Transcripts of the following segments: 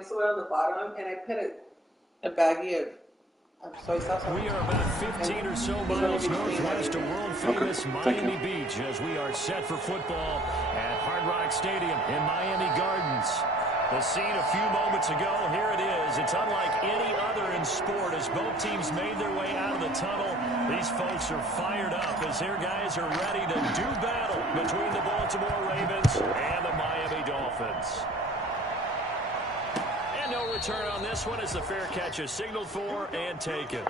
nice oil on the bottom, and I put a baggie of soy sauce on. We are about 15 or so miles northwest of world-famous Miami Beach as we are set for football at Hard Rock Stadium in Miami Gardens. The scene a few moments ago, here it is. It's unlike any other in sport as both teams made their way out of the tunnel. These folks are fired up as their guys are ready to do battle between the Baltimore Ravens and the Miami Dolphins. And no return on this one as the fair catch is signaled for and taken.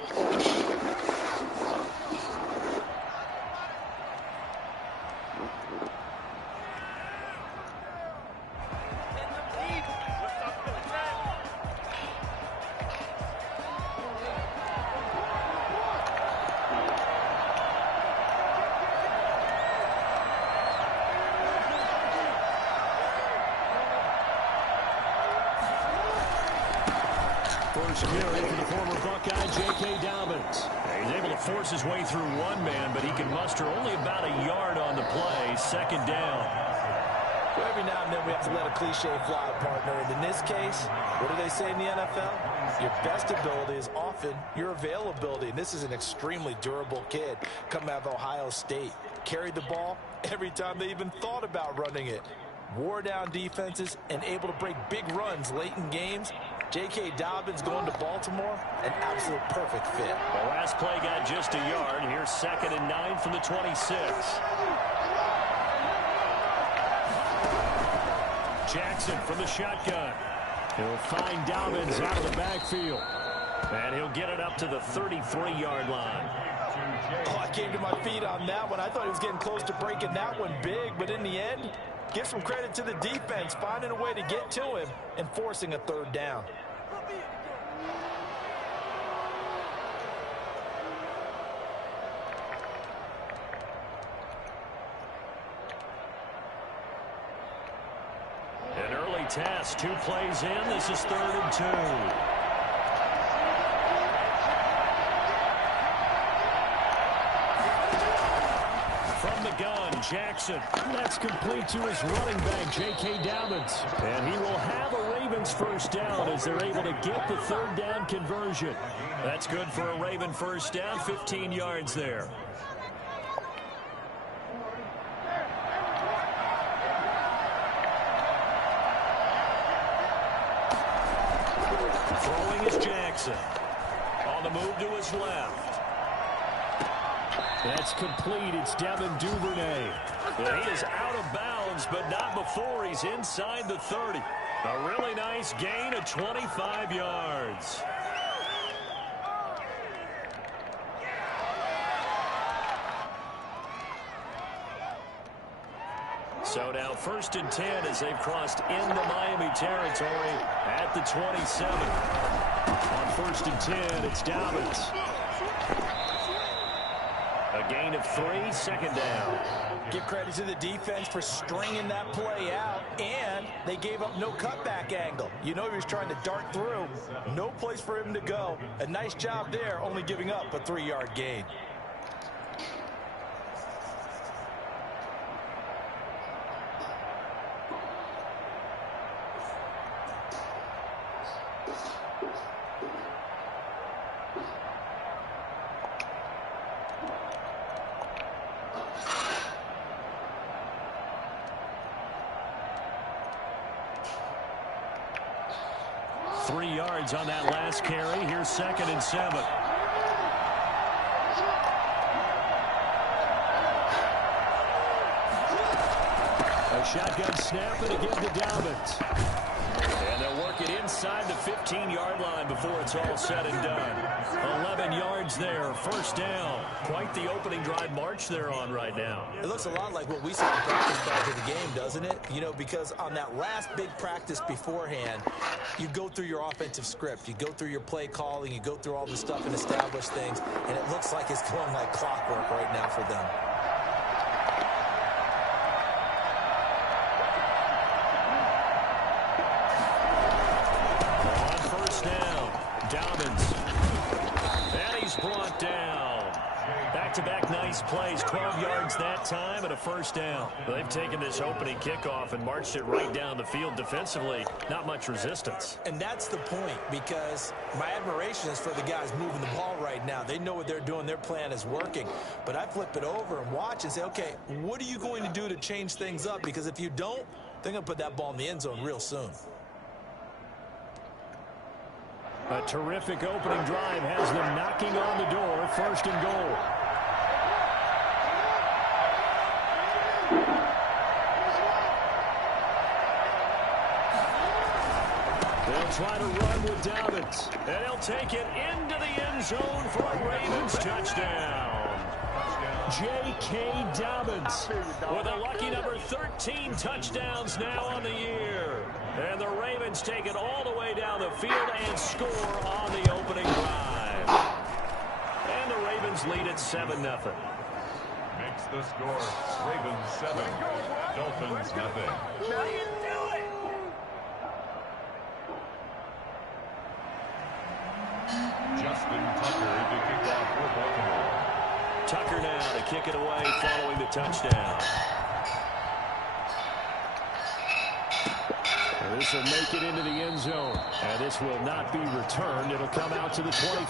First carry for the former Buckeye, J.K. Dobbins. He's able to force his way through one man, but he can muster only about a yard on the play. Second down. Well, every now and then we have to let a cliche fly, partner. And in this case, what do they say in the NFL? Your best ability is often your availability. And this is an extremely durable kid coming out of Ohio State. Carried the ball every time they even thought about running it. Wore down defenses and able to break big runs late in games. J.K. Dobbins going to Baltimore, an absolute perfect fit. The last play got just a yard. Here's 2nd and 9 from the 26. Jackson from the shotgun. He'll find Dobbins out of the backfield. And he'll get it up to the 33-yard line. Oh, I came to my feet on that one. I thought he was getting close to breaking that one big, but in the end, give some credit to the defense, finding a way to get to him and forcing a third down. An early test, 2 plays in. This is 3rd and 2. From the gun, Jackson. That's complete to his running back, J.K. Dobbins. And he will have a Ravens first down as they're able to get the 3rd down conversion. That's good for a Raven first down, 15 yards there. Throwing is Jackson. On the move to his left. That's complete. It's Devin Duvernay. And he is out of bounds, but not before he's inside the 30. A really nice gain of 25 yards. So now 1st and 10 as they've crossed into Miami territory at the 27. On 1st and 10, it's Dobbins. A gain of 3, 2nd down. Give credit to the defense for stringing that play out, and they gave up no cutback angle. You know he was trying to dart through. No place for him to go. A nice job there, only giving up a 3-yard gain. On that last carry, here's 2nd and 7. A shotgun snap and again to Dobbins. And they'll work it inside the 15-yard line before it's all said and done. 11 yards there, first down. Quite the opening drive march they're on right now. It looks a lot like what we saw in practice prior to the game, doesn't it? You know, because on that last big practice beforehand, you go through your offensive script. You go through your play calling. You go through all the stuff and establish things. And it looks like it's going like clockwork right now for them. On 1st down, Dobbins. And he's brought down. Back Back-to-back nice plays, 12 yards that time and a first down. They've taken this opening kickoff and marched it right down the field defensively. Not much resistance. And that's the point, because my admiration is for the guys moving the ball right now. They know what they're doing. Their plan is working. But I flip it over and watch and say, okay, what are you going to do to change things up? Because if you don't, they're going to put that ball in the end zone real soon. A terrific opening drive has them knocking on the door, first and goal. They'll try to run with Dobbins, and he'll take it into the end zone for a Ravens touchdown. J.K. Dobbins with a lucky number 13 touchdowns now on the year. And the Ravens take it all the way down the field and score on the opening drive. And the Ravens lead at 7-0. Makes the score Ravens 7, Dolphins nothing. How do you do it? Justin Tucker to kick off for Baltimore. Tucker now to kick it away following the touchdown. And this will make it into the end zone. And this will not be returned. It'll come out to the 25.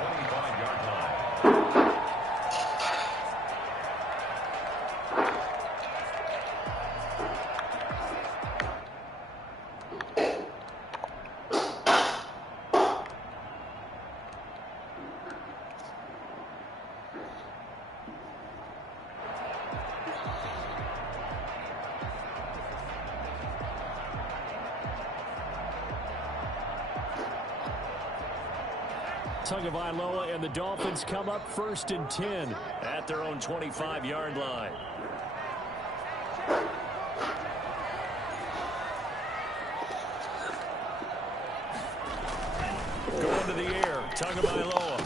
25-yard line. Tagovailoa and the Dolphins come up 1st and 10 at their own 25-yard line. Going to the air, Tagovailoa.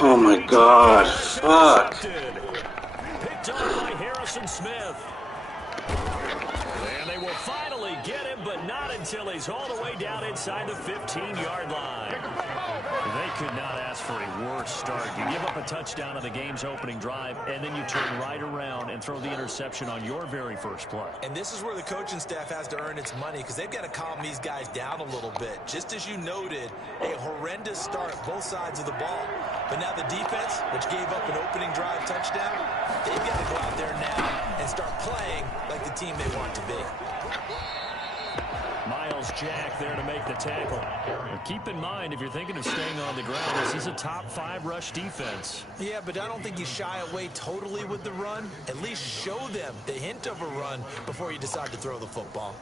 Oh my God, fuck. Picked off by Harrison Smith. And they will finally get him, but not until he's all the way down inside the 15-yard line. They could not ask for a worse start. You give up a touchdown on the game's opening drive, and then you turn right around and throw the interception on your very first play. And this is where the coaching staff has to earn its money, because they've got to calm these guys down a little bit. Just as you noted, a horrendous start both sides of the ball. But now the defense, which gave up an opening drive touchdown, they've got to go out there now and start playing like the team they want to be. Miles Jack there to make the tackle. And keep in mind, if you're thinking of staying on the ground, this is a top 5 rush defense. Yeah, but I don't think you shy away totally with the run. At least show them the hint of a run before you decide to throw the football.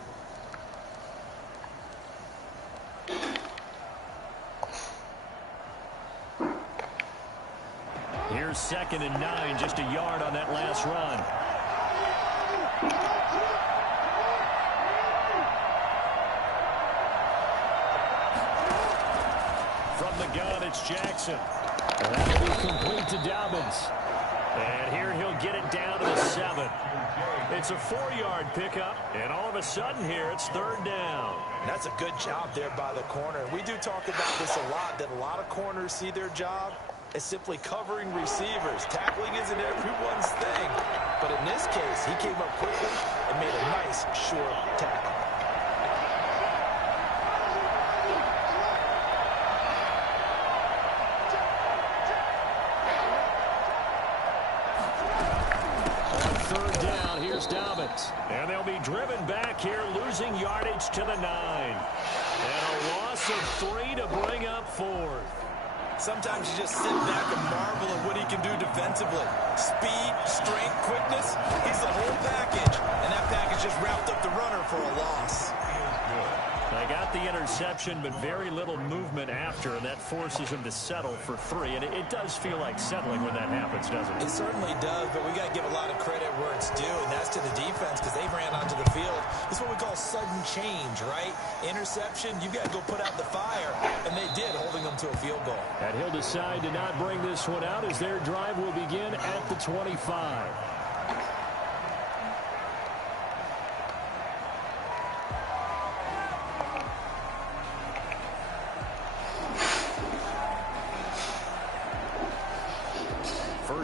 Here's 2nd and 9, just a yard on that last run. From the gun, it's Jackson. And that'll be complete to Dobbins. And here he'll get it down to the 7. It's a 4-yard pickup, and all of a sudden here it's 3rd down. That's a good job there by the corner. We do talk about this a lot, that a lot of corners see their job as simply covering receivers. Tackling isn't everyone's thing. But in this case, he came up quickly and made a nice, short tackle. Dobbins. And they'll be driven back here, losing yardage to the 9. And a loss of 3 to bring up 4th. Sometimes you just sit back and marvel at what he can do defensively. Speed, strength, quickness, he's the whole package. And that package just wrapped up the runner for a loss. They got the interception, but very little movement after, and that forces him to settle for 3. And it does feel like settling when that happens, doesn't it? It certainly does, but we got to give a lot of credit where it's due, and that's to the defense, because they ran onto the field. This is what we call sudden change, right? Interception, you got to go put out the fire, and they did, holding them to a field goal. And he'll decide to not bring this one out as their drive will begin at the 25.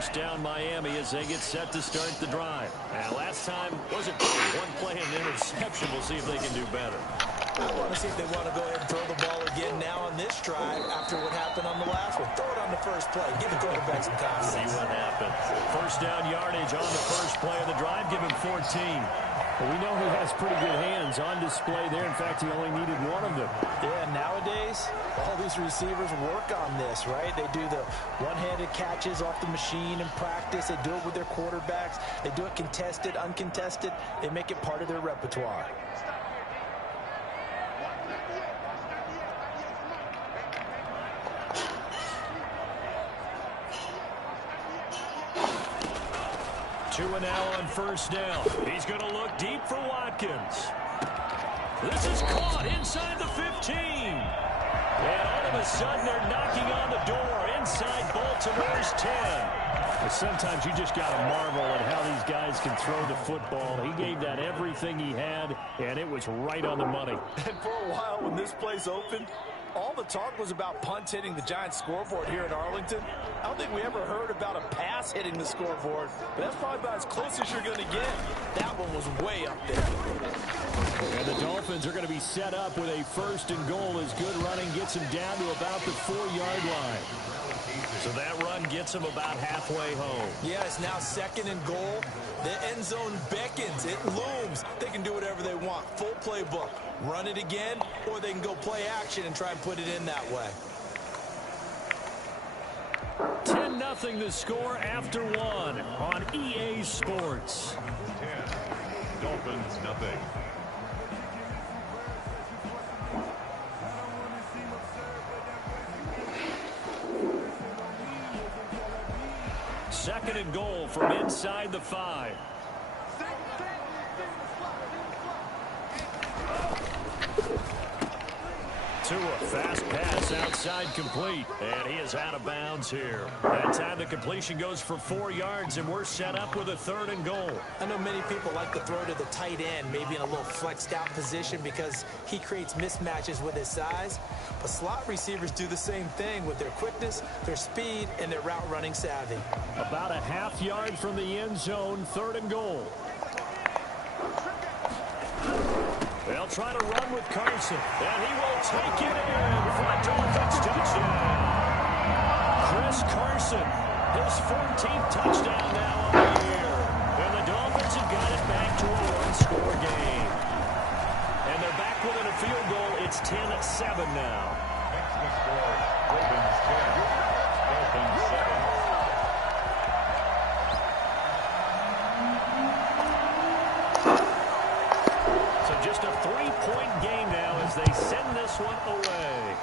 first down Miami as they get set to start the drive. And last time wasn't one play and interception. We'll see if they can do better. I want to see if they want to go ahead and throw the ball again now on this drive after what happened on the last one. Throw it on the first play. Give the quarterback some confidence. See what happens. First down yardage on the first play of the drive. Give him 14. Well, we know he has pretty good hands on display there. In fact, he only needed one of them. Yeah, nowadays, all these receivers work on this, right? They do the one-handed catches off the machine in practice. They do it with their quarterbacks. They do it contested, uncontested. They make it part of their repertoire. Two and now on first down. He's going to look deep for Watkins. This is caught inside the 15. And all of a sudden, they're knocking on the door inside Baltimore's 10. But sometimes you just got to marvel at how these guys can throw the football. He gave that everything he had, and it was right on the money. And for a while, when this place opened, all the talk was about punts hitting the Giants scoreboard here in Arlington. I don't think we ever heard about a pass hitting the scoreboard, but that's probably about as close as you're going to get. That one was way up there. And the Dolphins are going to be set up with a first and goal as good running gets them down to about the 4-yard line. So that run gets them about halfway home. Yeah, it's now second and goal. The end zone beckons. It looms. They can do whatever they want. Full playbook. Run it again, or they can go play action and try and put it in that way. 10-0 the score after one on EA Sports. 10. Dolphins, nothing. Second and goal from inside the 5. To a fast pass outside complete, and he is out of bounds here. That time the completion goes for 4 yards, and we're set up with a third and goal. I know many people like to throw to the tight end, maybe in a little flexed out position because he creates mismatches with his size. But slot receivers do the same thing with their quickness, their speed, and their route running savvy. About a half yard from the end zone, third and goal. They'll try to run with Carson, and he will take it in for a Dolphins touchdown. Chris Carson, his 14th touchdown now on the year. And the Dolphins have got it back to a one-score game. And they're back within a field goal. It's 10-7 now. Next to score, Ravens 10. Dolphins 7. Just a 3-point game now as they send this one away.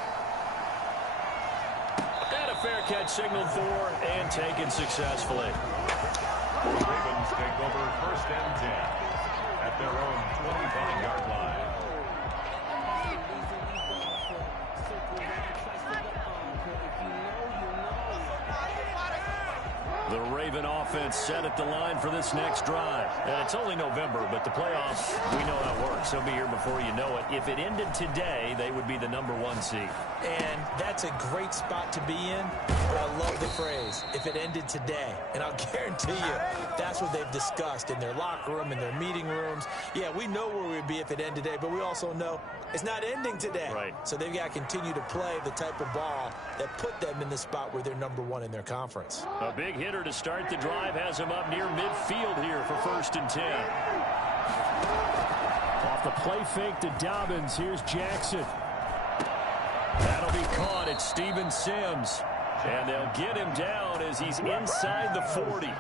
And a fair catch signaled for and taken successfully. Ravens take over first and 10 at their own 25-yard line. The Raven offense set at the line for this next drive. And it's only November, but the playoffs, we know how it works. They'll be here before you know it. If it ended today, they would be the #1 seed. And that's a great spot to be in, but I love the phrase, if it ended today. And I'll guarantee you, that's what they've discussed in their locker room, in their meeting rooms. Yeah, we know where we'd be if it ended today, but we also know it's not ending today. Right. So they've got to continue to play the type of ball that put them in the spot where they're #1 in their conference. A big hitter to start the drive has him up near midfield here for first and 10. Off the play fake to Dobbins. Here's Jackson. That'll be caught. It's Steven Sims. And they'll get him down as he's inside the 40.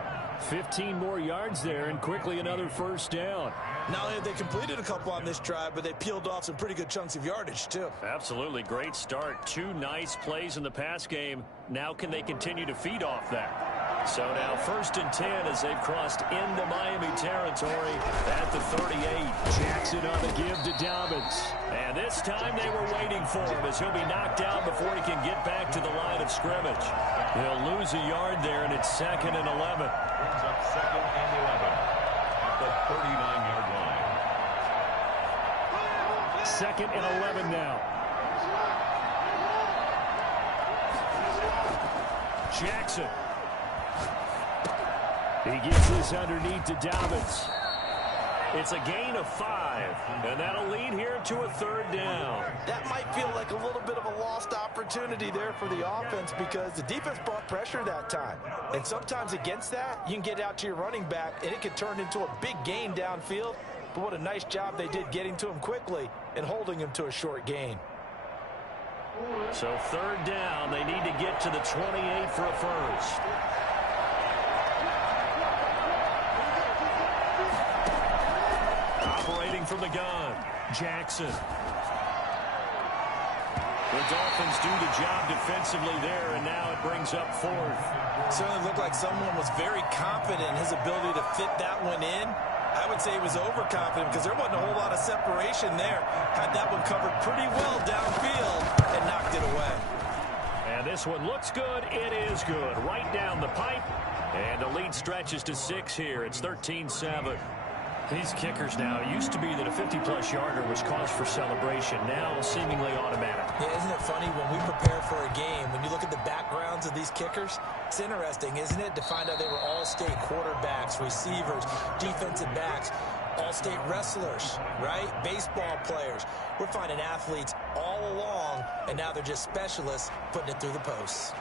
15 more yards there, and quickly another first down. Not only have they completed a couple on this drive, but they peeled off some pretty good chunks of yardage, too. Absolutely. Great start. 2 nice plays in the pass game. Now can they continue to feed off that? So now first and 10 as they've crossed into Miami territory at the 38. Jackson on the give to Dobbins. And this time they were waiting for him as he'll be knocked down before he can get back to the line of scrimmage. They'll lose a yard there, and it's 2nd and 11. Brings up 2nd and 11 at the 39-yard line. 2nd and 11 now. Jackson. He gets this underneath to Dolphins. It's a gain of 5, and that'll lead here to a 3rd down. That might feel like a little bit of a lost opportunity there for the offense because the defense brought pressure that time. And sometimes against that, you can get out to your running back, and it can turn into a big gain downfield. But what a nice job they did getting to him quickly and holding him to a short gain. So 3rd down, they need to get to the 28 for a first. Operating from the gun, Jackson. The Dolphins do the job defensively there, and now it brings up 4th. It certainly looked like someone was very confident in his ability to fit that one in. I would say he was overconfident because there wasn't a whole lot of separation there. Had that one covered pretty well downfield and knocked it away. And this one looks good. It is good. Right down the pipe. And the lead stretches to 6 here. It's 13-7. These kickers now, it used to be that a 50-plus yarder was cause for celebration. Now seemingly automatic. Yeah, isn't it funny when we prepare for a game, when you look at the backgrounds of these kickers, it's interesting, isn't it, to find out they were all-state quarterbacks, receivers, defensive backs, all-state wrestlers, right? Baseball players. We're finding athletes all along, and now they're just specialists putting it through the posts.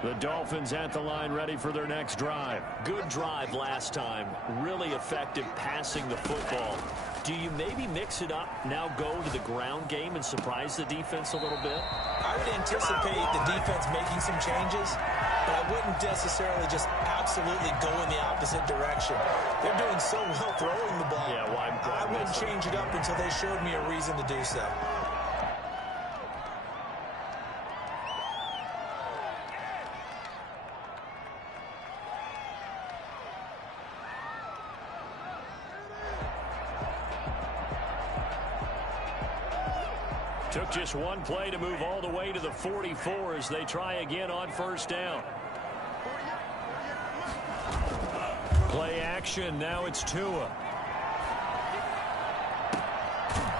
The Dolphins at the line ready for their next drive. Good drive last time. Really effective passing the football. Do you maybe mix it up, now go to the ground game and surprise the defense a little bit? I would anticipate the defense making some changes, but I wouldn't necessarily just absolutely go in the opposite direction. They're doing so well throwing the ball. Yeah, why? I wouldn't change it up until they showed me a reason to do so. Took just one play to move all the way to the 44 as they try again on 1st down. Play action. Now it's Tua.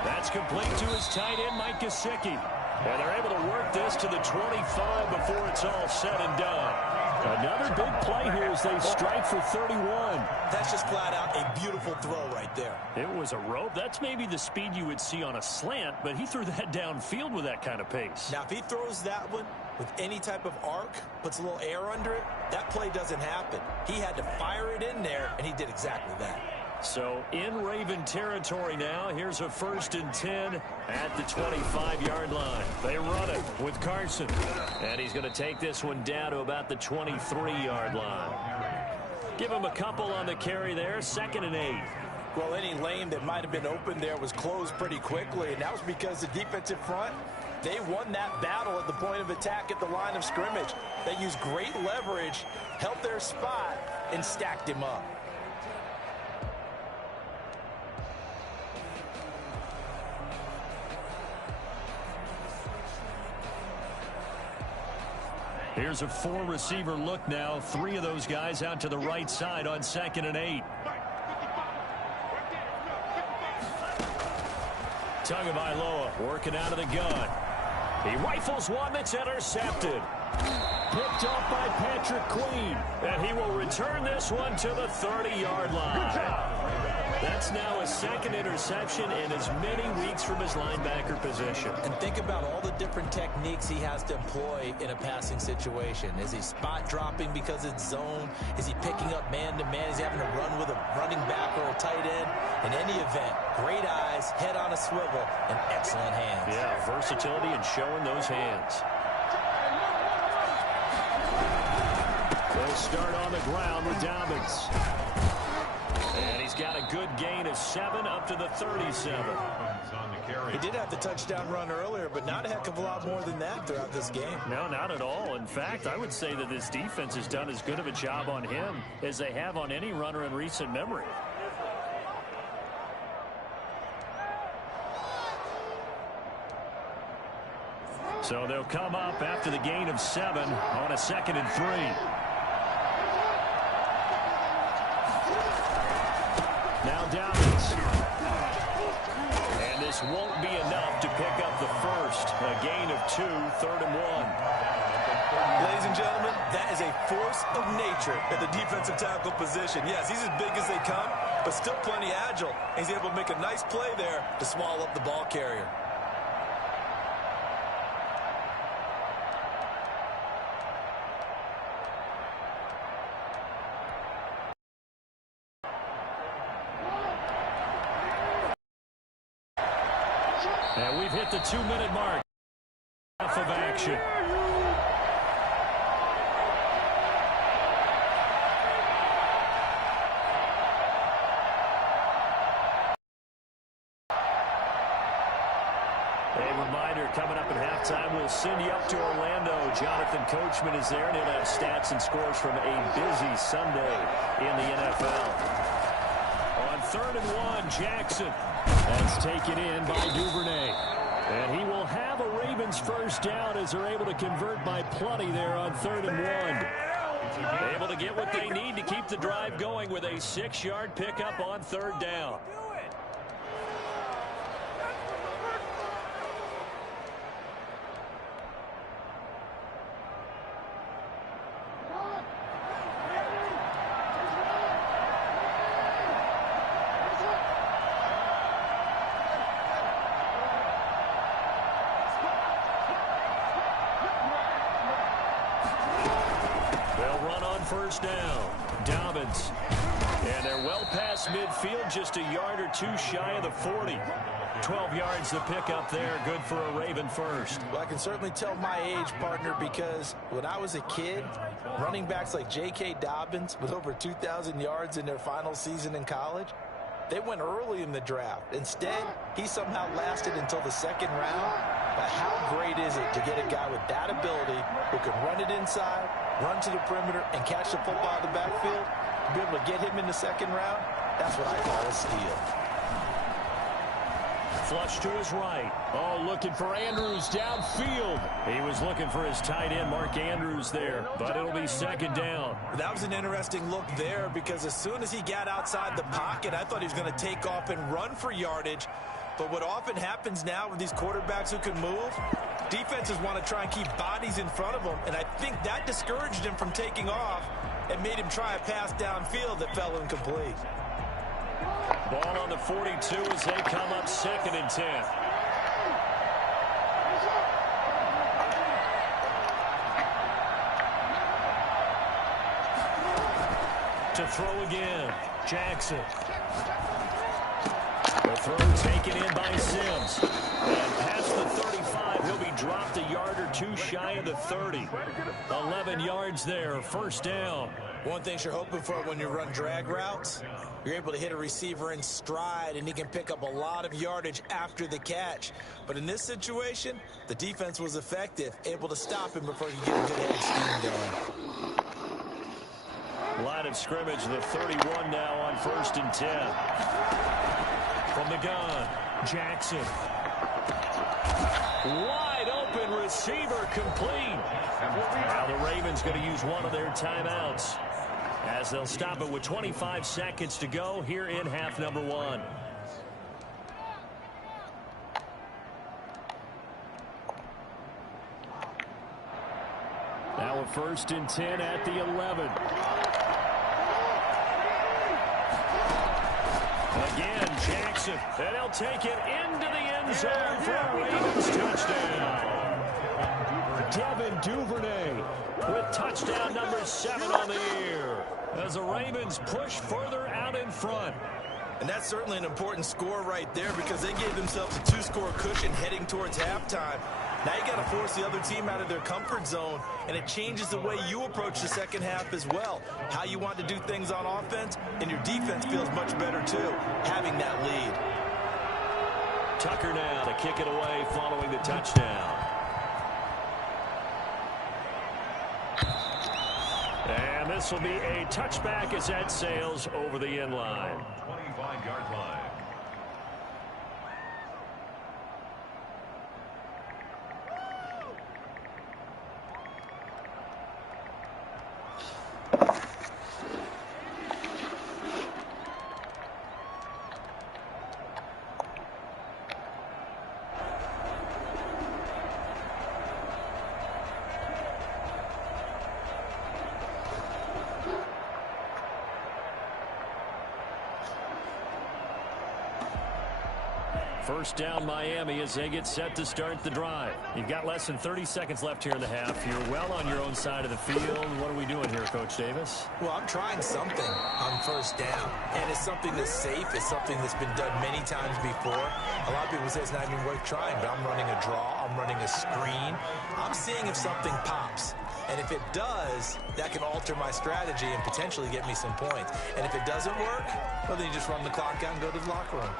That's complete to his tight end, Mike Gesicki. And they're able to work this to the 25 before it's all said and done. Another big play here as they strike for 31. That's just flat out a beautiful throw right there. It was a rope. That's maybe the speed you would see on a slant, but he threw that downfield with that kind of pace. Now, if he throws that one with any type of arc, puts a little air under it, that play doesn't happen. He had to fire it in there, and he did exactly that. So in Raven territory now. Here's a 1st and 10 at the 25-yard line. They run it with Carson. And he's going to take this one down to about the 23-yard line. Give him a couple on the carry there. 2nd and 8. Well, any lane that might have been open there was closed pretty quickly, and that was because the defensive front, they won that battle at the point of attack at the line of scrimmage. They used great leverage, held their spot, and stacked him up. Here's a 4-receiver look now. 3 of those guys out to the right side on 2nd and 8. Tagovailoa working out of the gun. He rifles one that's intercepted. Picked off by Patrick Queen. And he will return this one to the 30-yard line. That's now his 2nd interception in as many weeks from his linebacker position. And think about all the different techniques he has to employ in a passing situation. Is he spot dropping because it's zone? Is he picking up man-to-man? Is he having to run with a running back or a tight end? In any event, great eyes, head on a swivel, and excellent hands. Yeah, versatility and showing those hands. They'll start on the ground with Dobbins. And he's got a good gain of 7 up to the 37. He did have the touchdown run earlier, but not a heck of a lot more than that throughout this game. No, not at all. In fact, I would say that this defense has done as good of a job on him as they have on any runner in recent memory. So they'll come up after the gain of 7 on a 2nd and 3. Now Dobbins. And this won't be enough to pick up the first. A gain of 2, 3rd and 1. Ladies and gentlemen, that is a force of nature at the defensive tackle position. Yes, he's as big as they come, but still plenty agile. He's able to make a nice play there to swallow up the ball carrier. And we've hit the 2-minute mark. Half of action. A reminder, coming up at halftime, we'll send you up to Orlando. Jonathan Coachman is there, and he'll have stats and scores from a busy Sunday in the NFL. On 3rd and 1, Jackson. That's taken in by Duvernay. And he will have a Ravens first down as they're able to convert by plenty there on 3rd and 1. Able to get what they need to keep the drive going with a 6-yard pickup on 3rd down. First down, Dobbins. And they're well past midfield, just a yard or two shy of the 40. 12 yards to pick up there, good for a Raven first. Well, I can certainly tell my age, partner, because when I was a kid, running backs like J.K. Dobbins with over 2,000 yards in their final season in college, they went early in the draft. Instead, he somehow lasted until the 2nd round. But how great is it to get a guy with that ability who can run it inside, run to the perimeter, and catch the football out of the backfield? To be able to get him in the 2nd round, that's what I call a steal. Flush to his right. Oh, looking for Andrews downfield. He was looking for his tight end, Mark Andrews, there. But it'll be 2nd down. That was an interesting look there because as soon as he got outside the pocket, I thought he was going to take off and run for yardage. But what often happens now with these quarterbacks who can move, defenses want to try and keep bodies in front of them, and I think that discouraged him from taking off and made him try a pass downfield that fell incomplete. Ball on the 42 as they come up 2nd and 10. To throw again, Jackson. The throw taken in by Sims. And past the 35, he'll be dropped a yard or two shy of the 30. 11 yards there, first down. One thing you're hoping for when you run drag routes, you're able to hit a receiver in stride, and he can pick up a lot of yardage after the catch. But in this situation, the defense was effective, able to stop him before he could get a good head of steam going. Line of scrimmage, the 31 now on 1st and 10. From the gun, Jackson. Wide open receiver complete. Now the Ravens going to use one of their timeouts as they'll stop it with 25 seconds to go here in half number 1. Now a 1st and 10 at the 11. Again, Jackson, and he'll take it into the end zone for a Ravens touchdown. Devin Duvernay with touchdown number 7 on the year as the Ravens push further out in front. And that's certainly an important score right there because they gave themselves a 2-score cushion heading towards halftime. Now you got to force the other team out of their comfort zone, and it changes the way you approach the 2nd half as well. How you want to do things on offense, and your defense feels much better too, having that lead. Tucker now to kick it away following the touchdown. And this will be a touchback as that sails over the end line. 25-yard line. First down Miami as they get set to start the drive. You've got less than 30 seconds left here in the half. You're well on your own side of the field. What are we doing here, Coach Davis? Well, I'm trying something on first down, and it's something that's safe. It's something that's been done many times before. A lot of people say it's not even worth trying, but I'm running a draw. I'm running a screen. I'm seeing if something pops. And if it does, that can alter my strategy and potentially get me some points. And if it doesn't work, well, then you just run the clock out and go to the locker room.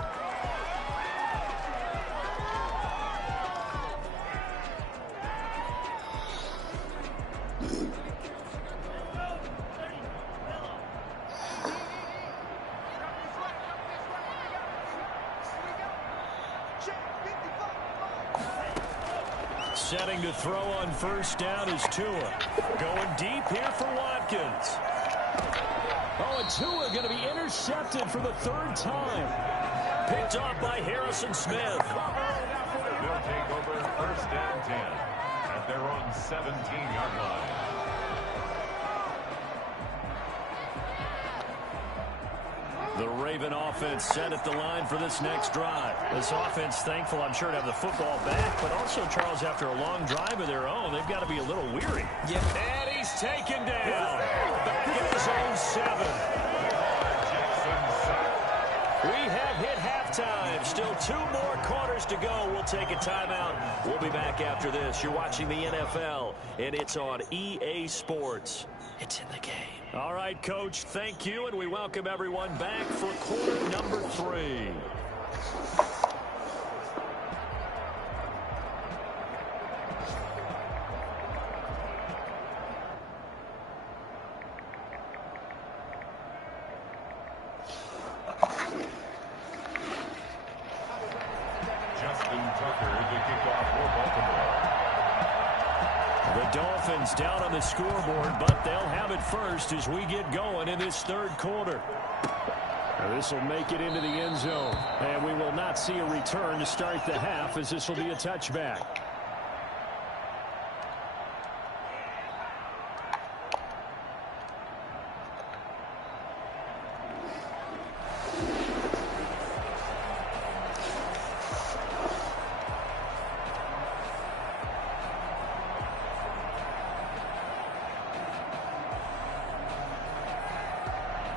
Setting to throw on first down is Tua. Going deep here for Watkins. Oh, and Tua going to be intercepted for the third time. Picked off by Harrison Smith. They'll take over first and 10 at their own 17-yard line. The Raven offense set at the line for this next drive. This offense thankful, I'm sure, to have the football back, but also, Charles, after a long drive of their own, they've got to be a little weary. Yeah. And he's taken down. Back at his own 7. We have hit halftime. Still 2 more quarters to go. We'll take a timeout. We'll be back after this. You're watching the NFL, and it's on EA Sports. It's in the game. All right, Coach, thank you, and we welcome everyone back for quarter number 3. Justin Tucker to kick off for Baltimore. The Dolphins down on the scoreboard, but they'll have it first as we get going in this third quarter. This will make it into the end zone, and we will not see a return to start the half as this will be a touchback.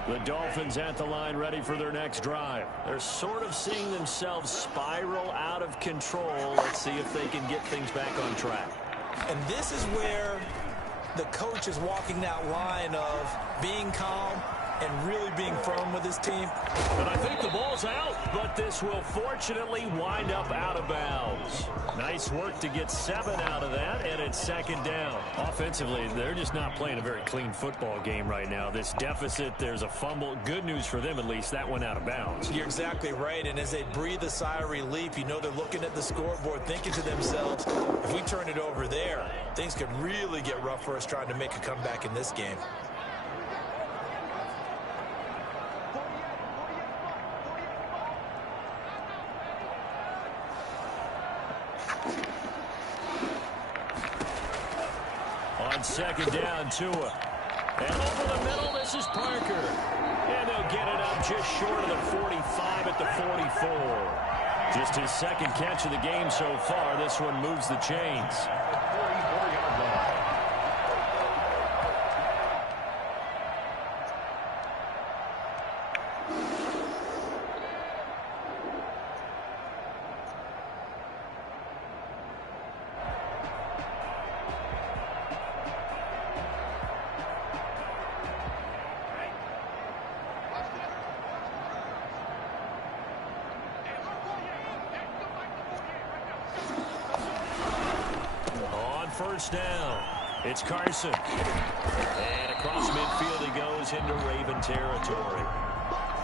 The Dolphins at the line ready for their next drive. They're sort of seeing themselves spiral out of control. Let's see if they can get things back on track. And this is where the coach is walking that line of being calm and really being firm with his team. And I think the ball's out, but this will fortunately wind up out of bounds. Nice work to get 7 out of that, and it's second down. Offensively, they're just not playing a very clean football game right now. This deficit, there's a fumble. Good news for them, at least. That went out of bounds. You're exactly right, and as they breathe a sigh of relief, you know they're looking at the scoreboard, thinking to themselves, if we turn it over there, things could really get rough for us trying to make a comeback in this game. On second down, Tua. And over the middle, this is Parker. And they'll get it up just short of the 45 at the 44. Just his second catch of the game so far. This one moves the chains. First down. It's Carson. And across midfield he goes into Raven territory.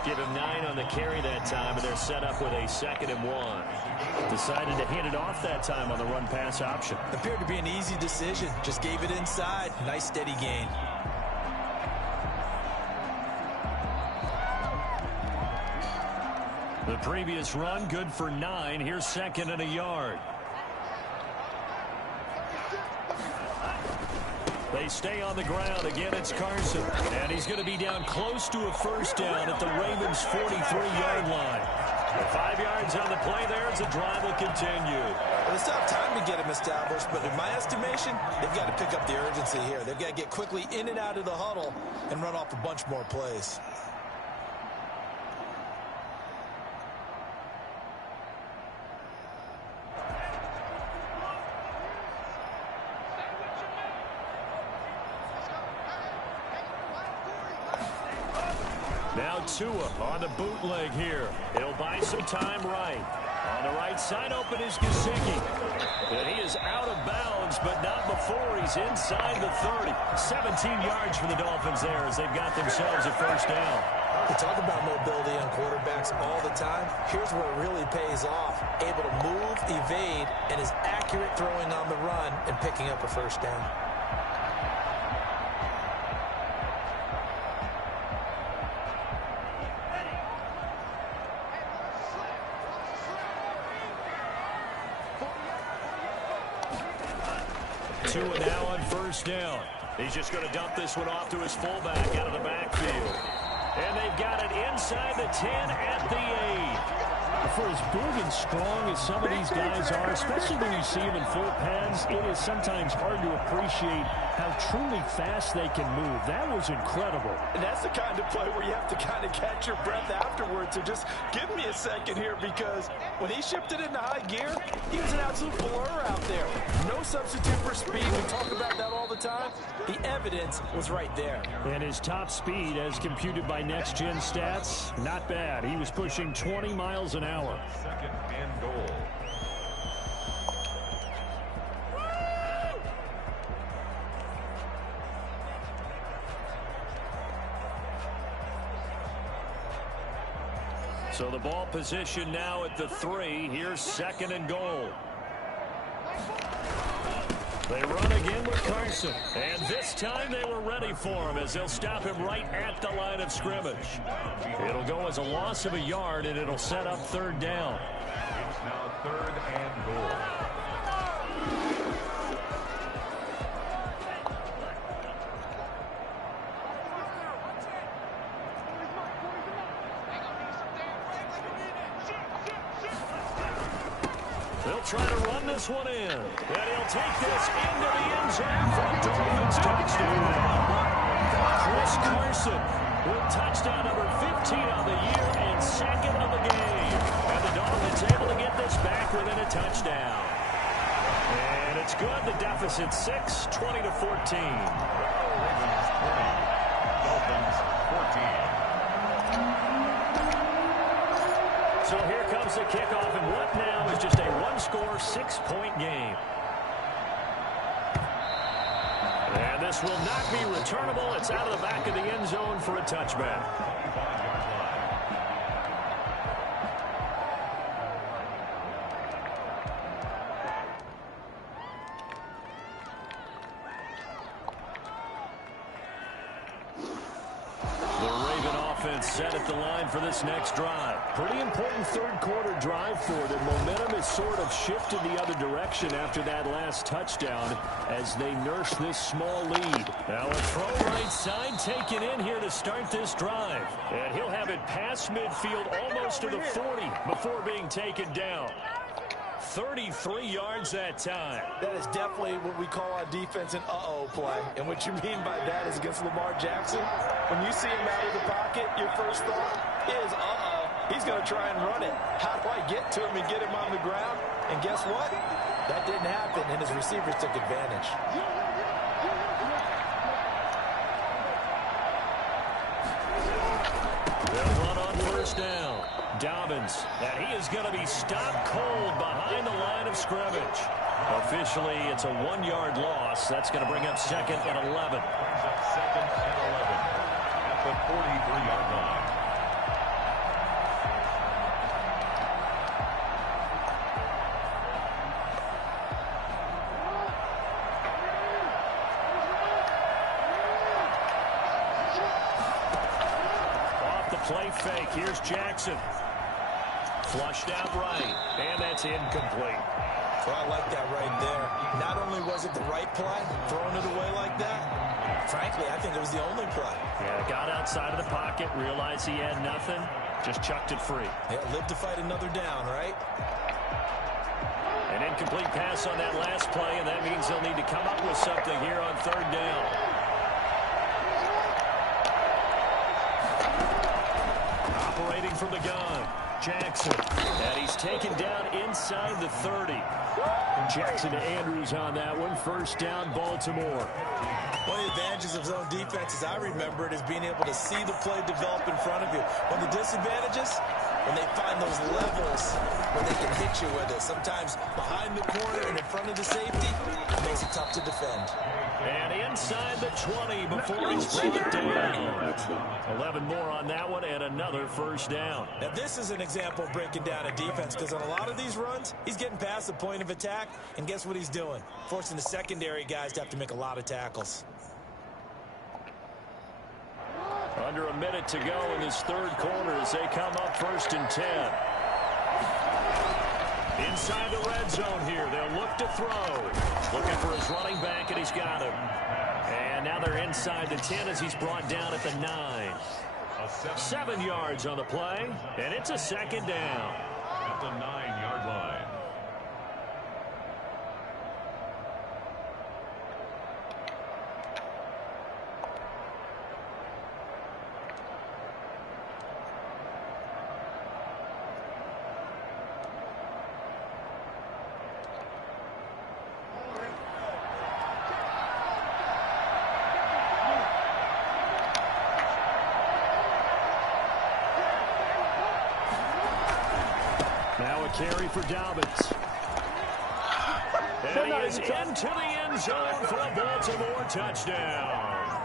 Give him 9 on the carry that time, and they're set up with a 2nd and 1. Decided to hand it off that time on the run-pass option. Appeared to be an easy decision. Just gave it inside. Nice steady gain. The previous run, good for 9. Here's 2nd and a yard. They stay on the ground. Again, it's Carson. And he's going to be down close to a first down at the Ravens' 43-yard line. 5 yards on the play there as the drive will continue. Well, they still have time to get him established, but in my estimation, they've got to pick up the urgency here. They've got to get quickly in and out of the huddle and run off a bunch more plays. Now Tua on the bootleg here. He'll buy some time right. On the right side open is Gesicki. And he is out of bounds, but not before he's inside the 30. 17 yards for the Dolphins there as they've got themselves a first down. We talk about mobility on quarterbacks all the time. Here's where it really pays off. Able to move, evade, and is accurate throwing on the run and picking up a first down. Tua now on first down. He's just going to dump this one off to his fullback out of the backfield. And they've got it inside the 10 at the 8. For as big and strong as some of these guys are, especially when you see them in full pads, it is sometimes hard to appreciate how truly fast they can move. That was incredible. And that's the kind of play where you have to kind of catch your breath afterwards. So just give me a second here, because when he shifted into high gear, he was an absolute blur out there. No substitute for speed. We talk about that all the time. The evidence was right there. And his top speed, as computed by Next Gen Stats, not bad. He was pushing 20 miles an hour. Second and goal. So the ball position now at the 3. Here's second and goal. They run again with Carson. And this time they were ready for him as they'll stop him right at the line of scrimmage. It'll go as a loss of a yard, and it'll set up third down. It's now third and goal. They'll try to run this one in. And he'll take this into the end zone for a Dolphins touchdown. Chris Carson with touchdown number 15 on the year and second of the game. And the Dolphins able to get this back within a touchdown. And it's good. The deficit 6, 20-14. Ravens 20, Dolphins 14. So here comes the kickoff, and what now is just a one-score, 6-point game. And this will not be returnable. It's out of the back of the end zone for a touchback. 25-yard line. Set at the line for this next drive. Pretty important third quarter drive for them. Momentum has sort of shifted the other direction after that last touchdown as they nurse this small lead. Now a throw right side taken in here to start this drive. And he'll have it past midfield almost to the 40 before being taken down. 33 yards that time. That is definitely what we call on defense an uh-oh play. And what you mean by that is against Lamar Jackson, when you see him out of the pocket, your first thought is, uh-oh, he's going to try and run it. How do I get to him and get him on the ground? And guess what? That didn't happen, and his receivers took advantage. They'll run on first down. Dobbins, and he is going to be stopped cold behind the line of scrimmage. Officially, it's a 1-yard loss. That's going to bring up second and 11. Brings up second and 11 at the 43-yard line. Off the play fake, here's Jackson. Flushed out right, and that's incomplete. Well, I like that right there. Not only was it the right play, throwing it away like that, frankly, I think it was the only play. Yeah, got outside of the pocket, realized he had nothing, Just chucked it free. Yeah, live to fight another down, right? An incomplete pass on that last play, and that means they'll need to come up with something here on third down. Operating from the gun, Jackson. And he's taken down inside the 30. Jackson to Andrews on that one. First down, Baltimore. One of the advantages of zone defense, as I remember it, is being able to see the play develop in front of you. One of the disadvantages, when they find those levels where they can hit you with it. Sometimes behind the corner and in front of the safety, it makes it tough to defend. And inside the 20 before he's brought down. 11 more on that one and another first down. Now this is an example of breaking down a defense, because on a lot of these runs, he's getting past the point of attack, and guess what he's doing? Forcing the secondary guys to have to make a lot of tackles. Under a minute to go in this third quarter as they come up 1st and 10. Inside the red zone here. They'll look to throw. Looking for his running back, and he's got him. And now they're inside the 10 as he's brought down at the 9. 7 yards on the play, and it's a second down. At the 9-yard line. Carry for Dobbins. And he is into the end zone for a Baltimore touchdown.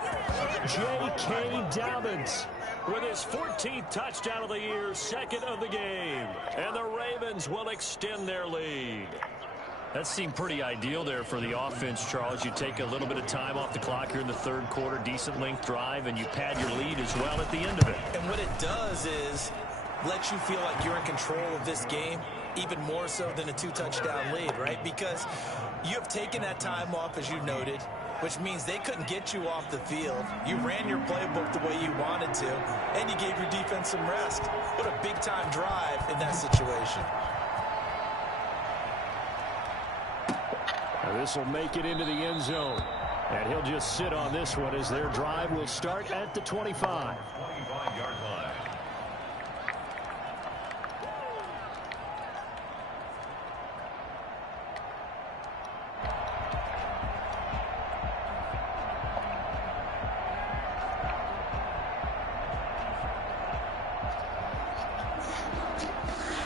J.K. Dobbins with his 14th touchdown of the year, second of the game. And the Ravens will extend their lead. That seemed pretty ideal there for the offense, Charles. You take a little bit of time off the clock here in the third quarter, decent length drive, and you pad your lead as well at the end of it. And what it does is let you feel like you're in control of this game, even more so than a 2-touchdown lead, right? Because you have taken that time off, as you noted, which means they couldn't get you off the field. You ran your playbook the way you wanted to, and you gave your defense some rest. What a big-time drive in that situation. Now this will make it into the end zone. And he'll just sit on this one as their drive will start at the 25. 25-yard line.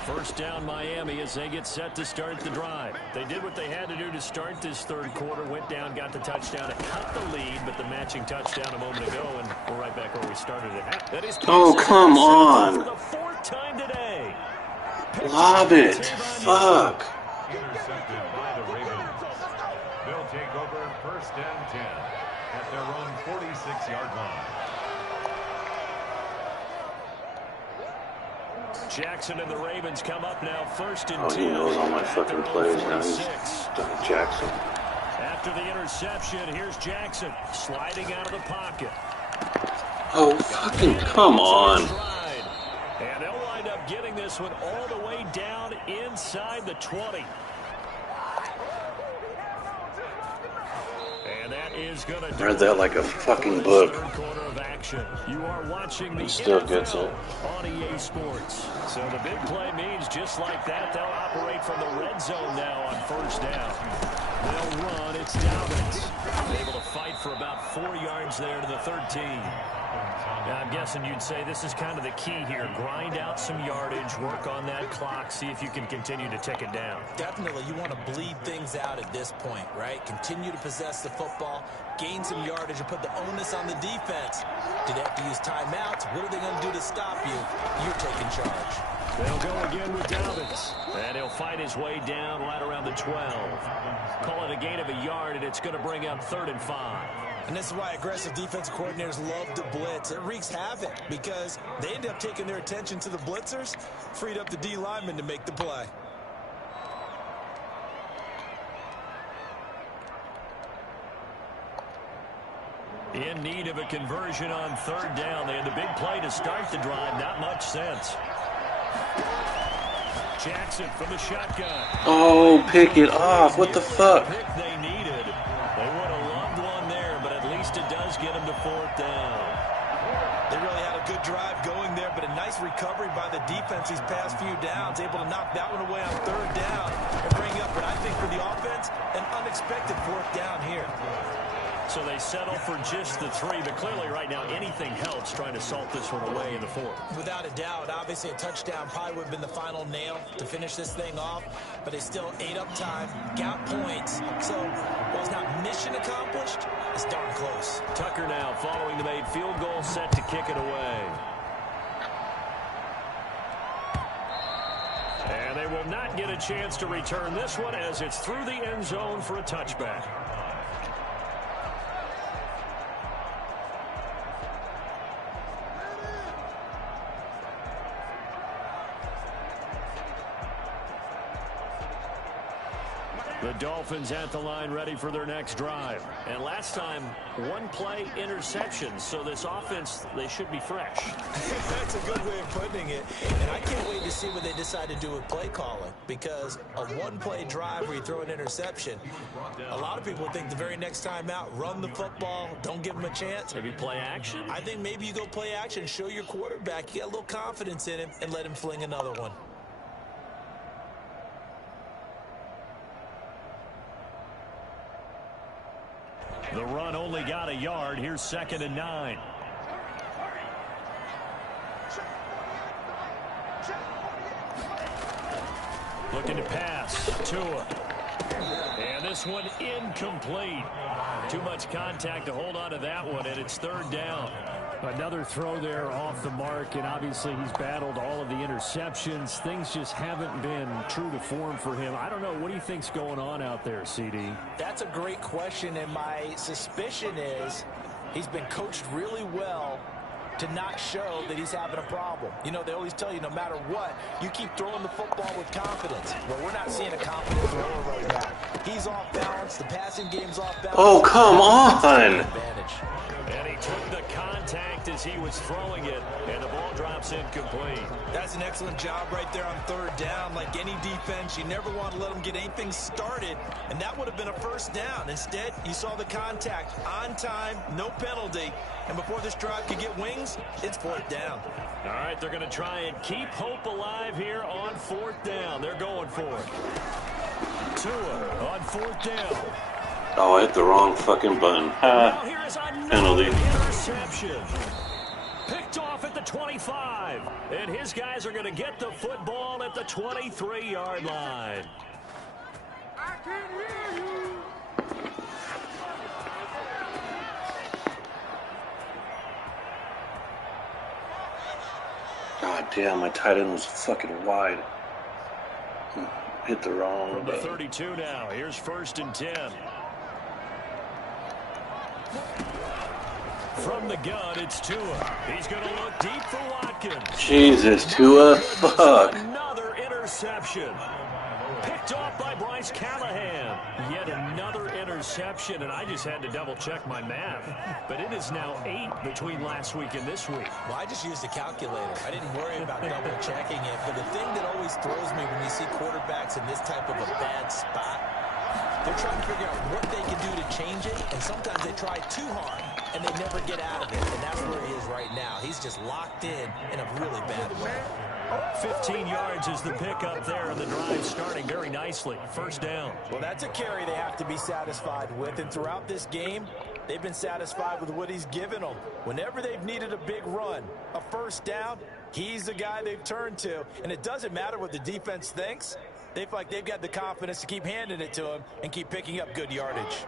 First down Miami as they get set to start the drive. They did what they had to do to start this third quarter, went down, got the touchdown, and cut the lead, but the matching touchdown a moment ago, and we're right back where we started it. That is Oh, come on. for the 4th time today. Lob it. Fuck. Intercepted by the Ravens. They'll take over 1st and 10 at their own 46-yard line. Jackson and the Ravens come up now 1st and 10. Oh, he knows all my fucking plays now. He's Jackson. After the interception, here's Jackson sliding out of the pocket. Oh, fucking come on. And they'll wind up getting this one all the way down inside the 20. And that is going to Read that like a fucking book. third quarter of action. You are watching the Still NFL gets it. on EA Sports. So the big play means just like that, they'll operate from the red zone now on 1st down. They'll run. It's Dobbins. Able to fight for about 4 yards there to the 13. Now, I'm guessing you'd say this is kind of the key here. Grind out some yardage, work on that clock, see if you can continue to tick it down. Definitely, you want to bleed things out at this point, right? Continue to possess the football, gain some yardage, and put the onus on the defense. Do they have to use timeouts? What are they going to do to stop you? You're taking charge. They'll go again with Dobbins. And he'll fight his way down right around the 12. Call it a gain of a yard, and it's going to bring up 3rd and 5. And this is why aggressive defensive coordinators love to blitz. It wreaks havoc because they end up taking their attention to the blitzers, freed up the D lineman to make the play. In need of a conversion on third down. They had the big play to start the drive. Not much sense. Jackson from the shotgun. Oh, pick it off. What the fuck? Pick they needed. They would have loved one there, but at least it does get them to fourth down. They really had a good drive going there, but a nice recovery by the defense these past few downs, able to knock that one away on third down and bring up what I think for the offense, an unexpected fourth down here. So they settle for just the 3, but clearly right now anything helps trying to salt this one away in the fourth. Without a doubt, obviously a touchdown probably would have been the final nail to finish this thing off, but they still ate up time, got points, so while it's not mission accomplished, it's darn close. Tucker now following the made field goal, set to kick it away. And they will not get a chance to return this one as it's through the end zone for a touchback. The Dolphins at the line ready for their next drive. And last time, one play interception. So this offense, they should be fresh. That's a good way of putting it. And I can't wait to see what they decide to do with play calling. Because a one-play drive where you throw an interception, a lot of people think the very next time out, run the football, don't give them a chance. Maybe play action? I think maybe you go play action, show your quarterback, you got a little confidence in him, and let him fling another one. The run only got a yard. Here's 2nd and 9. Looking to pass. Tua. And this one incomplete. Too much contact to hold on to that one, and it's 3rd down. Another throw there off the mark, and obviously he's battled all of the interceptions. Things just haven't been true to form for him. I don't know. What do you think's going on out there, CD? That's a great question, and my suspicion is he's been coached really well to not show that he's having a problem. You know, they always tell you no matter what, you keep throwing the football with confidence. Well, we're not seeing a confident thrower right now. He's off balance. The passing game's off balance. Oh, come on. And he took the contact as he was throwing it, and the ball drops incomplete. That's an excellent job right there on 3rd down. Like any defense, you never want to let them get anything started, and that would have been a 1st down. Instead, you saw the contact on time, no penalty, and before this drive could get wings, it's 4th down. All right, they're going to try and keep hope alive here on 4th down. They're going for it. Tua on 4th down. Oh, I hit the wrong fucking button. Now here is another Penalty. interception. Picked off at the 25. And his guys are going to get the football at the 23-yard line. I can hear you. God damn, my tight end was fucking wide. Hit the wrong From the button. 32 now. Here's 1st and 10. From the gun, it's Tua. He's going to look deep for Watkins. Jesus, Tua, fuck. Another interception. Picked off by Bryce Callahan. Yet another interception, and I just had to double-check my math. But it is now 8 between last week and this week. Well, I just used a calculator. I didn't worry about double-checking it. But the thing that always throws me when you see quarterbacks in this type of a bad spot, they're trying to figure out what they can do to change it, and sometimes they try too hard, and they never get out of it. And that's where he is right now. He's just locked in a really bad way. 15 yards is the pickup there, and the drive starting very nicely. 1st down. Well, that's a carry they have to be satisfied with, and throughout this game, they've been satisfied with what he's given them. Whenever they've needed a big run, a 1st down, he's the guy they've turned to, and it doesn't matter what the defense thinks. They feel like they've got the confidence to keep handing it to him and keep picking up good yardage.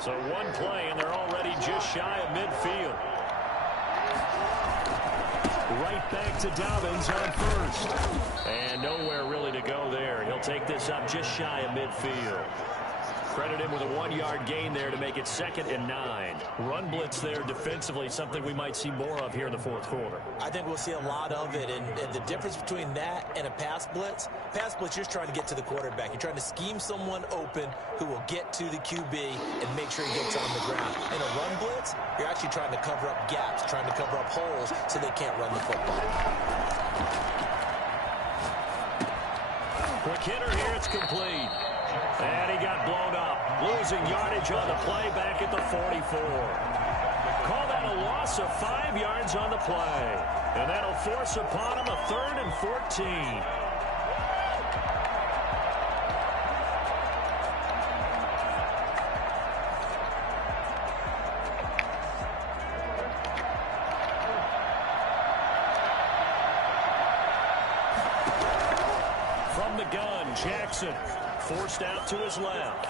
So one play, and they're already just shy of midfield. Right back to Dobbins on 1st. And nowhere really to go there. He'll take this up just shy of midfield. Credit him with a 1-yard gain there to make it 2nd and 9. Run blitz there defensively, something we might see more of here in the fourth quarter. I think we'll see a lot of it, and the difference between that and a pass blitz, you're just trying to get to the quarterback. You're trying to scheme someone open who will get to the QB and make sure he gets on the ground. In a run blitz, you're actually trying to cover up gaps, trying to cover up holes so they can't run the football. Quick hitter here, it's complete. And he got blown up. Losing yardage on the play back at the 44. Call that a loss of 5 yards on the play. And that'll force upon him a 3rd and 14. From the gun, Jackson. Forced out to his left.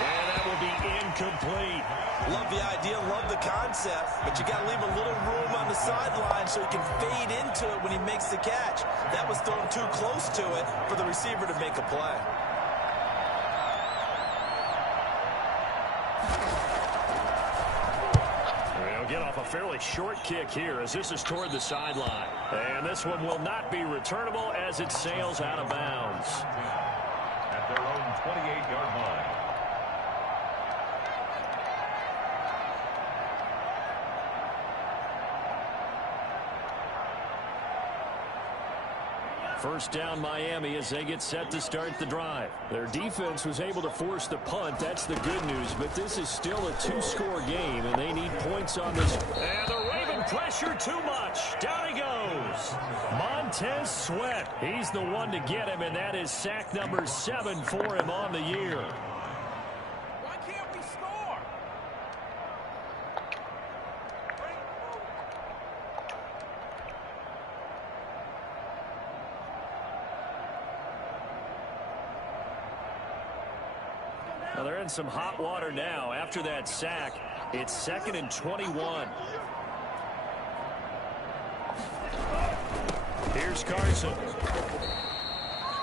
And that will be incomplete. Love the idea, love the concept, but you got to leave a little room on the sideline so he can fade into it when he makes the catch. That was thrown too close to it for the receiver to make a play. They'll get off a fairly short kick here as this is toward the sideline. And this one will not be returnable as it sails out of bounds. At their own 28-yard line. First down Miami as they get set to start the drive. Their defense was able to force the punt. That's the good news. But this is still a 2-score game, and they need points on this. And the Raven pressure too much. Down he goes. Montez Sweat. He's the one to get him, and that is sack number 7 for him on the year. Why can't we score? Well, they're in some hot water now. After that sack, it's 2nd and 21. Here's Carson.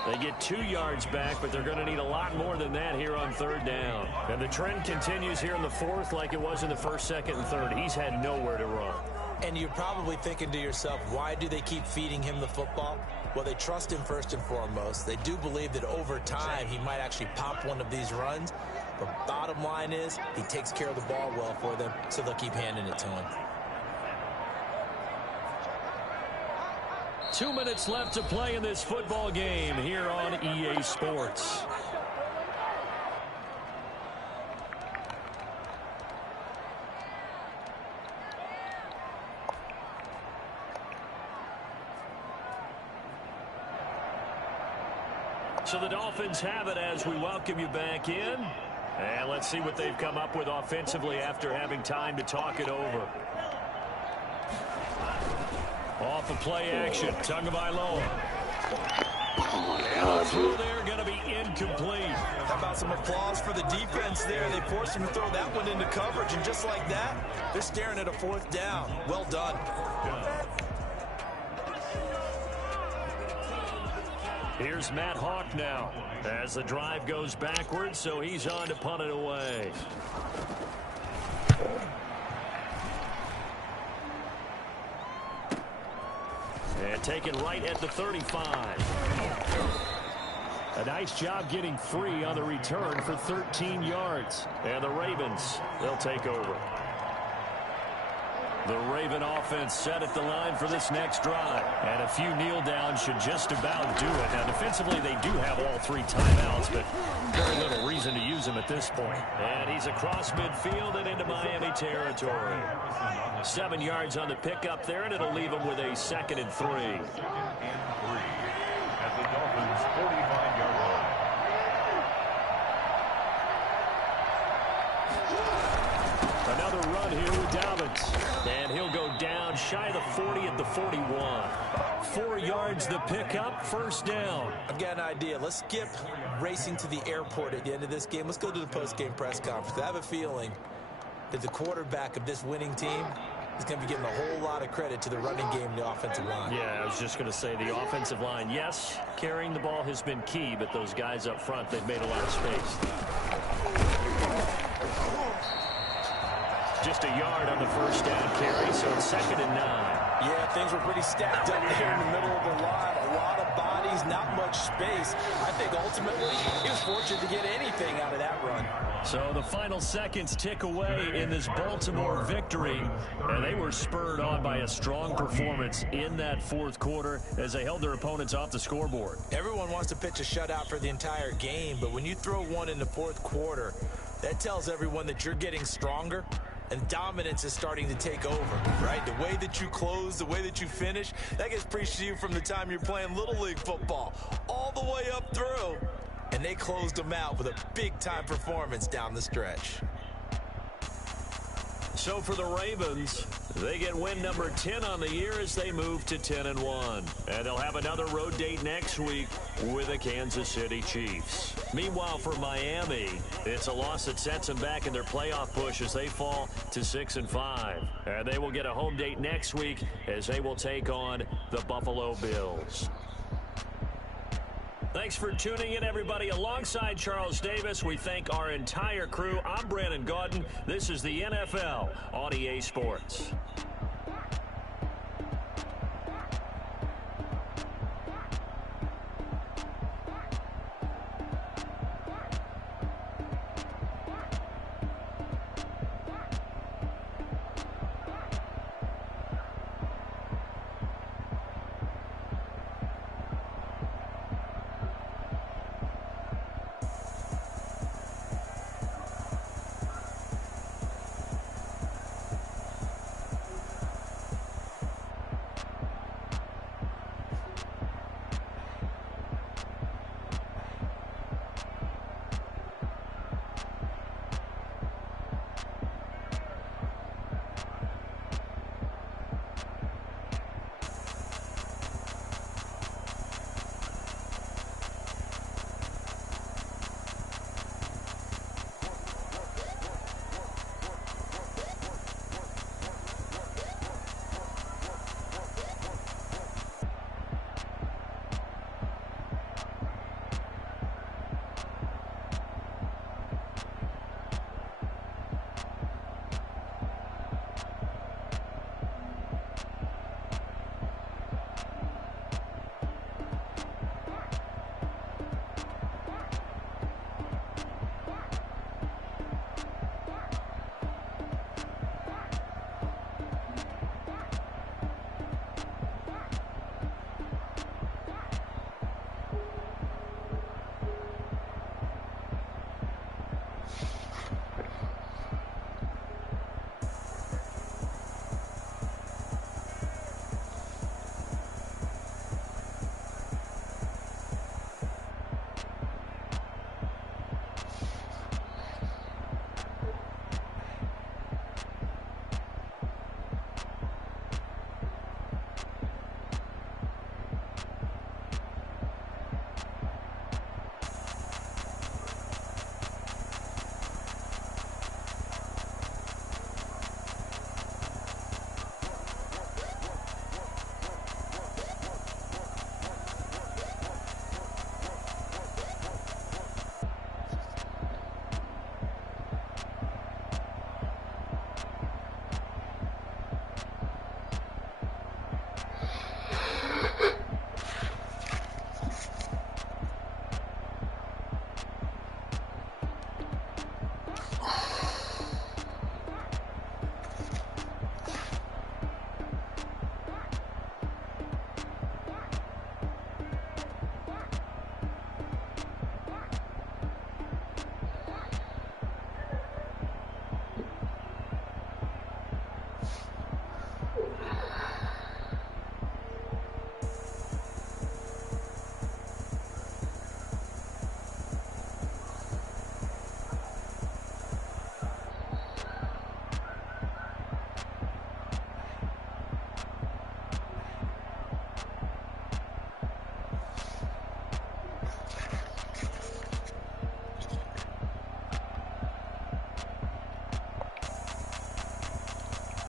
They get 2 yards back, but they're going to need a lot more than that here on 3rd down. And the trend continues here in the 4th like it was in the 1st, 2nd, and 3rd. He's had nowhere to run. And you're probably thinking to yourself, why do they keep feeding him the football? Well, they trust him first and foremost. They do believe that over time he might actually pop one of these runs. But bottom line is he takes care of the ball well for them, so they'll keep handing it to him. 2 minutes left to play in this football game here on EA Sports. So the Dolphins have it as we welcome you back in. And let's see what they've come up with offensively after having time to talk it over. Off of play action, Tagovailoa. Oh, my And the God, throw dude. there going to be incomplete. How about some applause for the defense there? They forced him to throw that one into coverage, and just like that, they're staring at a 4th down. Well done. Here's Matt Hawk now as the drive goes backwards, so he's on to punt it away. And taken right at the 35. A nice job getting free on the return for 13 yards. And the Ravens, they'll take over. The Raven offense set at the line for this next drive. And a few kneel downs should just about do it. Now, defensively, they do have all 3 timeouts, but very little reason to use them at this point. And he's across midfield and into Miami territory. 7 yards on the pickup there, and it'll leave him with a 2nd and 3. 2nd and 3 at the Dolphins' 45-yard line. Another run here with Dobbins. And he'll go down shy of the 40 at the 41. 4 yards the pickup, 1st down. I've got an idea. Let's skip racing to the airport at the end of this game. Let's go to the post-game press conference. I have a feeling that the quarterback of this winning team he's going to be giving a whole lot of credit to the running game and the offensive line. Yeah, I was just going to say the offensive line, yes, carrying the ball has been key, but those guys up front, they've made a lot of space. Just a yard on the first down carry, so it's 2nd and 9. Yeah, things were pretty stacked up there in the middle of the line. A lot of bodies, not much space. I think ultimately he was fortunate to get anything out of that run. So the final seconds tick away in this Baltimore victory, and they were spurred on by a strong performance in that fourth quarter as they held their opponents off the scoreboard. Everyone wants to pitch a shutout for the entire game, but when you throw one in the fourth quarter, that tells everyone that you're getting stronger and dominance is starting to take over, right? The way that you close, the way that you finish, that gets preached to you from the time you're playing Little League football all the way up through. And they closed them out with a big-time performance down the stretch. So for the Ravens, they get win number 10 on the year as they move to 10-1. And they'll have another road date next week with the Kansas City Chiefs. Meanwhile, for Miami, it's a loss that sets them back in their playoff push as they fall to 6-5. And they will get a home date next week as they will take on the Buffalo Bills. Thanks for tuning in, everybody. Alongside Charles Davis, we thank our entire crew. I'm Brandon Gaudin. This is the NFL on EA Sports.